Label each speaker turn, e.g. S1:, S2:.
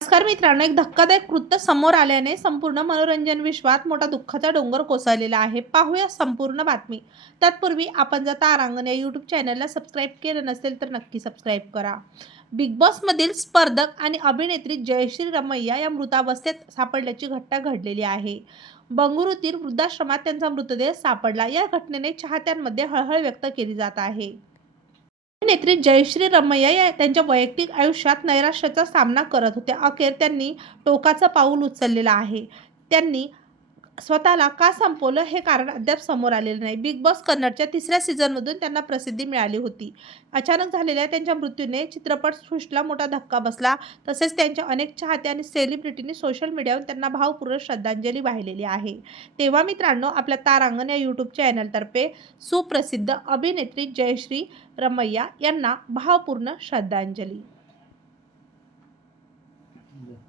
S1: नमस्कार मित्रांनो एक धक्कादायक कृत्य समोर आल्याने संपूर्ण मनोरंजन विश्वात मोठा दुःखाचा डोंगर कोसळलेला आहे. पाहूया संपूर्ण बातमी. तत्पूर्वी आपण जर तारांगण या यूट्यूब चॅनलला सबस्क्राईब केलं नसेल तर नक्की सबस्क्राईब करा. बिग बॉसमधील स्पर्धक आणि अभिनेत्री जयश्री रमैया या मृतावस्थेत सापडल्याची घटना घडलेली आहे. बंगळुरूतील वृद्धाश्रमात त्यांचा मृतदेह सापडला. या घटनेने चाहत्यांमध्ये हळहळ व्यक्त केली जात आहे. अभिनेत्री जयश्री रमैया या त्यांच्या वैयक्तिक आयुष्यात नैराश्याचा सामना करत होत्या अखेर त्यांनी टोकाचं पाऊल उचललेलं आहे. त्यांनी स्वतःला का संपवलं हे कारण अद्याप समोर आलेलं नाही. बिग बॉस कन्नडच्या तिसऱ्या सीझनमधून त्यांना प्रसिद्धी मिळाली होती. अचानक झालेल्या त्यांच्या मृत्यूने चित्रपटसृष्टीला मोठा धक्का बसला. तसेच त्यांच्या अनेक चाहते आणि सेलिब्रिटींनी सोशल मीडियावर त्यांना भावपूर्ण श्रद्धांजली वाहिलेली आहे. तेव्हा मित्रांनो आपल्या तारांगण या यूट्यूब चॅनलतर्फे सुप्रसिद्ध अभिनेत्री जयश्री रमैया यांना भावपूर्ण श्रद्धांजली.